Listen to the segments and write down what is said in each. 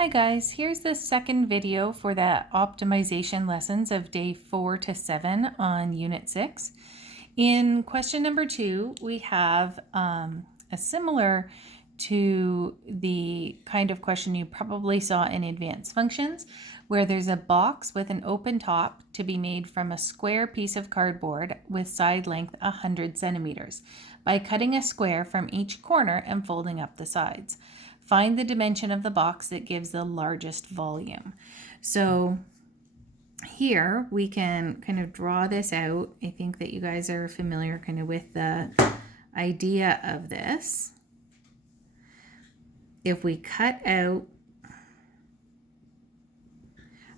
Hi guys, here's the second video for the optimization lessons of day 4 to 7 on Unit 6. In question number 2, we have a similar to the kind of question you probably saw in advanced functions, where there's a box with an open top to be made from a square piece of cardboard with side length 100 centimeters by cutting a square from each corner and folding up the sides. Find the dimension of the box that gives the largest volume. So here we can kind of draw this out. I think that you guys are familiar kind of with the idea of this. If we cut out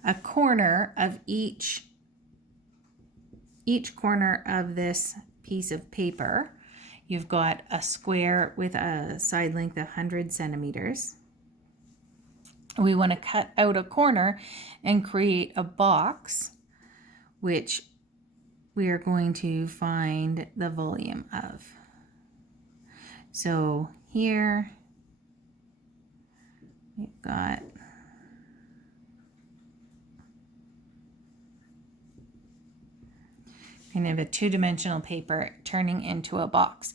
a corner of each corner of this piece of paper, you've got a square with a side length of 100 centimeters. We want to cut out a corner and create a box, which we are going to find the volume of. So here we've got kind of a two-dimensional paper turning into a box.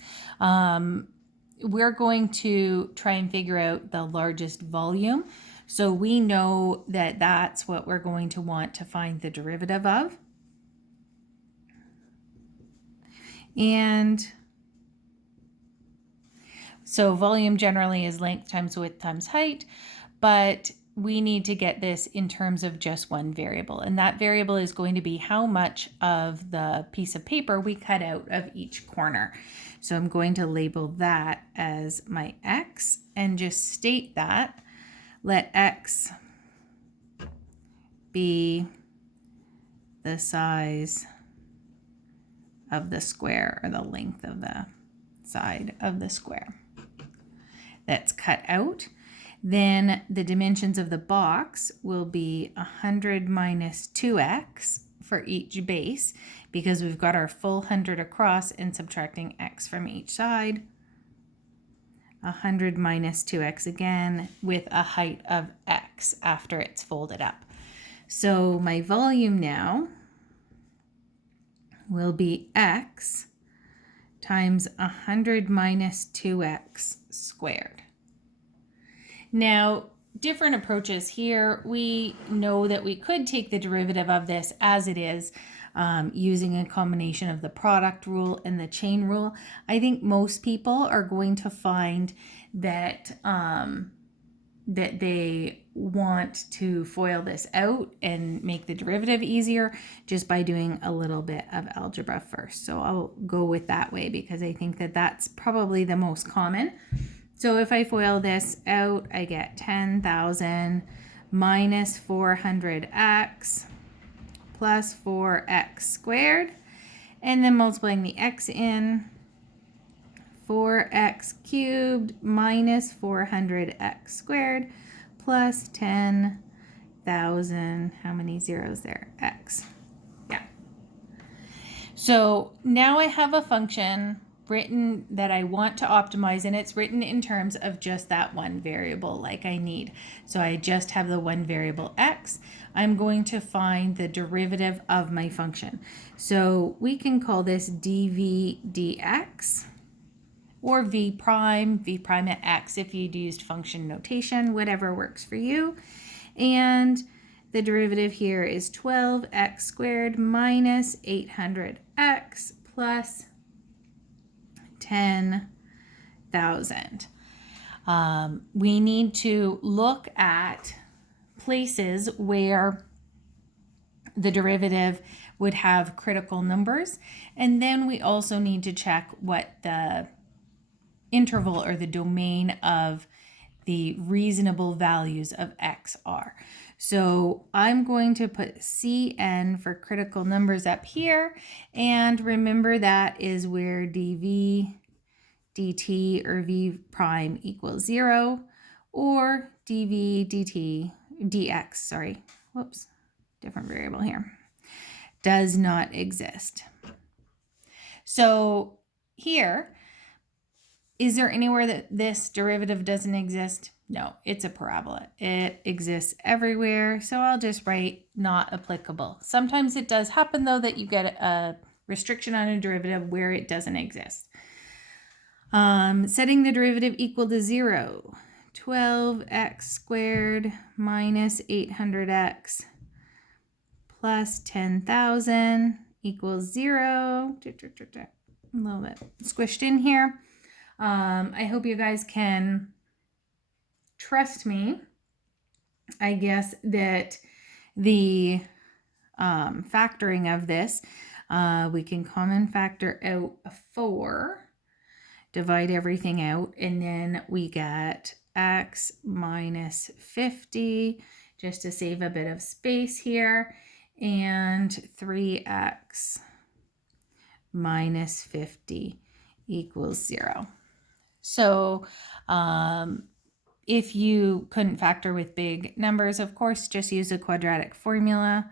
We're going to try and figure out the largest volume. So we know that that's what we're going to want to find the derivative of. And so volume generally is length times width times height, but we need to get this in terms of just one variable, and that variable is going to be how much of the piece of paper we cut out of each corner. So I'm going to label that as my x and just state that. Let x be the size of the square, or the length of the side of the square that's cut out. Then the dimensions of the box will be 100 minus 2x for each base, because we've got our full 100 across and subtracting x from each side. 100 minus 2x again with a height of x after it's folded up. So my volume now will be x times 100 minus 2x squared. Now, different approaches here. We know that we could take the derivative of this as it is, using a combination of the product rule and the chain rule. I think most people are going to find that that they want to FOIL this out and make the derivative easier just by doing a little bit of algebra first. So I'll go with that way because I think that that's probably the most common. So if I FOIL this out, I get 10,000 minus 400x plus 4x squared, and then multiplying the x in, 4x cubed minus 400x squared plus 10,000, how many zeros there, x. Yeah. So now I have a function written that I want to optimize, and it's written in terms of just that one variable like I need. So I just have the one variable x. I'm going to find the derivative of my function. So we can call this dv dx, or v prime at x if you'd used function notation, whatever works for you. And the derivative here is 12x squared minus 800x plus 10,000. We need to look at places where the derivative would have critical numbers, and then we also need to check what the interval or the domain of the reasonable values of x are. So I'm going to put Cn for critical numbers up here, and remember that is where dv dt or v prime equals 0, or dv dt dx, sorry, whoops, different variable here, does not exist. So here, is there anywhere that this derivative doesn't exist? No, it's a parabola. It exists everywhere. So I'll just write not applicable. Sometimes it does happen though that you get a restriction on a derivative where it doesn't exist. Setting the derivative equal to 0. 12x squared minus 800x plus 10,000 equals 0. A little bit squished in here. I hope you guys can trust me. I guess that the factoring of this, we can common factor out a 4, divide everything out, and then we get x minus 50, just to save a bit of space here, and 3x minus 50 equals 0. So if you couldn't factor with big numbers, of course, just use a quadratic formula.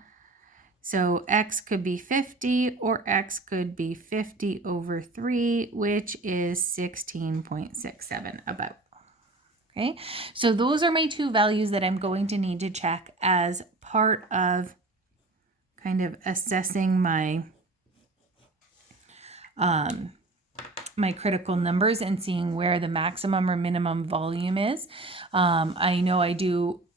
So x could be 50 or x could be 50 over 3, which is 16.67 about. Okay, so those are my two values that I'm going to need to check as part of kind of assessing my my critical numbers and seeing where the maximum or minimum volume is. I know I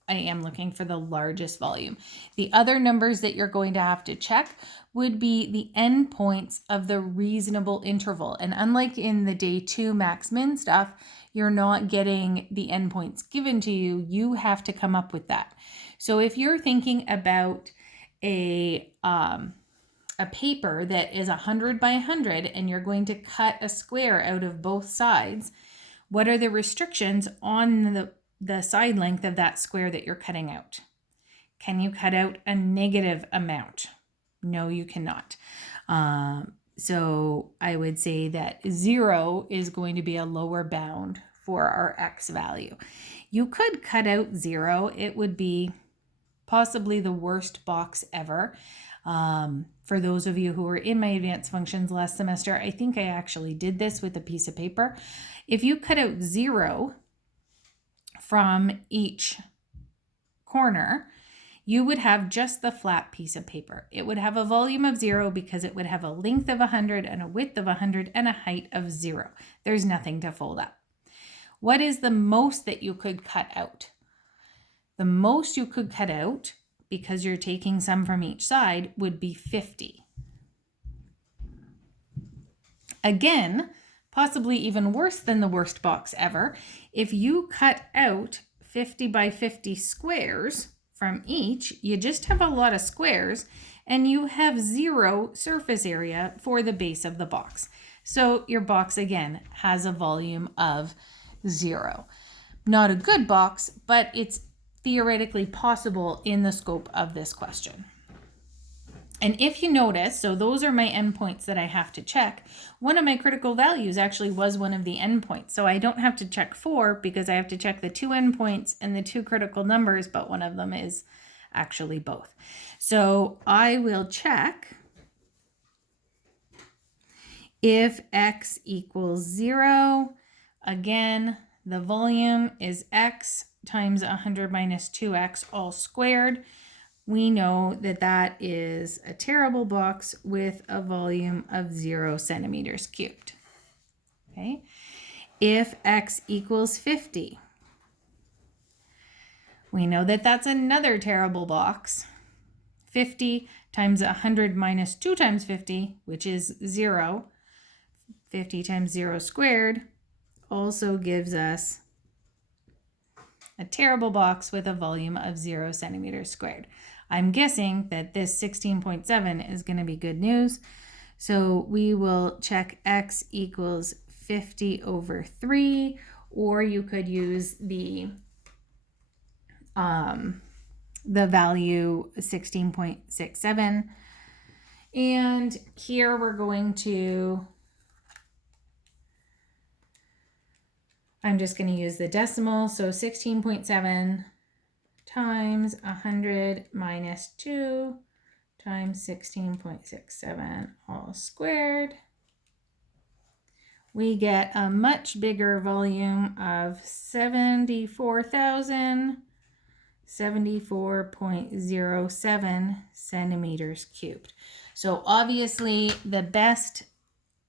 am looking for the largest volume. The other numbers that you're going to have to check would be the endpoints of the reasonable interval. And unlike in the day 2 max min stuff, you're not getting the endpoints given to you. You have to come up with that. So if you're thinking about a paper that is 100 by 100 and you're going to cut a square out of both sides, what are the restrictions on the side length of that square that you're cutting out? Can you cut out a negative amount? No, you cannot. So I would say that 0 is going to be a lower bound for our x value. You could cut out 0. It would be possibly the worst box ever. For those of you who were in my advanced functions last semester, I think I actually did this with a piece of paper. If you cut out 0 from each corner, you would have just the flat piece of paper. It would have a volume of 0 because it would have a length of 100 and a width of 100 and a height of 0. There's nothing to fold up. What is the most that you could cut out? The most you could cut out, because you're taking some from each side, would be 50. Again, possibly even worse than the worst box ever. If you cut out 50 by 50 squares from each, you just have a lot of squares and you have 0 surface area for the base of the box. So your box again has a volume of 0. Not a good box, but it's theoretically possible in the scope of this question. And if you notice, so those are my endpoints that I have to check. One of my critical values actually was one of the endpoints. So I don't have to check 4 because I have to check the 2 endpoints and the 2 critical numbers, but one of them is actually both. So I will check if x equals 0. Again, the volume is x times 100 minus 2x all squared. We know that that is a terrible box with a volume of 0 centimeters cubed. Okay. If x equals 50, we know that that's another terrible box. 50 times 100 minus 2 times 50, which is 0. 50 times 0 squared also gives us a terrible box with a volume of 0 centimeters squared. I'm guessing that this 16.7 is going to be good news. So we will check x equals 50 over 3, or you could use the value 16.67. And here we're going to, I'm just going to use the decimal. So 16.7 times 100 minus 2 times 16.67 all squared, we get a much bigger volume of 74,074.07 centimeters cubed. So obviously the best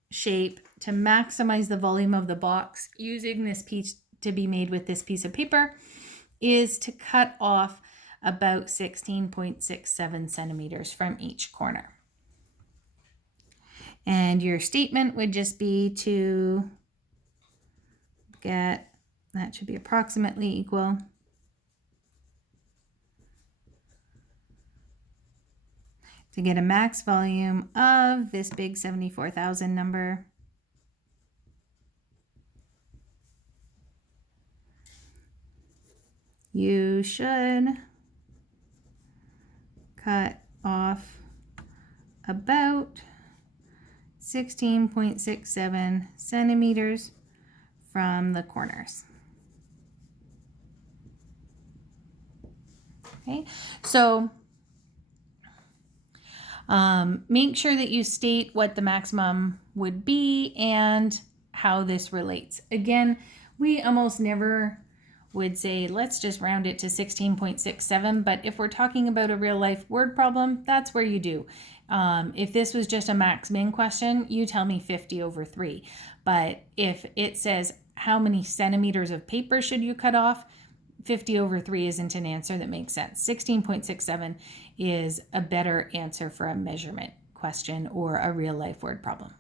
shape to maximize the volume of the box using this piece to be made with this piece of paper is to cut off about 16.67 centimeters from each corner. And your statement would just be to get, that should be approximately equal to get a max volume of this big 74,000 number. You should cut off about 16.67 centimeters from the corners. Okay, so make sure that you state what the maximum would be and how this relates. Again, we almost never would say, let's just round it to 16.67. But if we're talking about a real life word problem, that's where you do. If this was just a max min question, you tell me 50/3. But if it says how many centimeters of paper should you cut off, 50/3 isn't an answer that makes sense. 16.67 is a better answer for a measurement question or a real life word problem.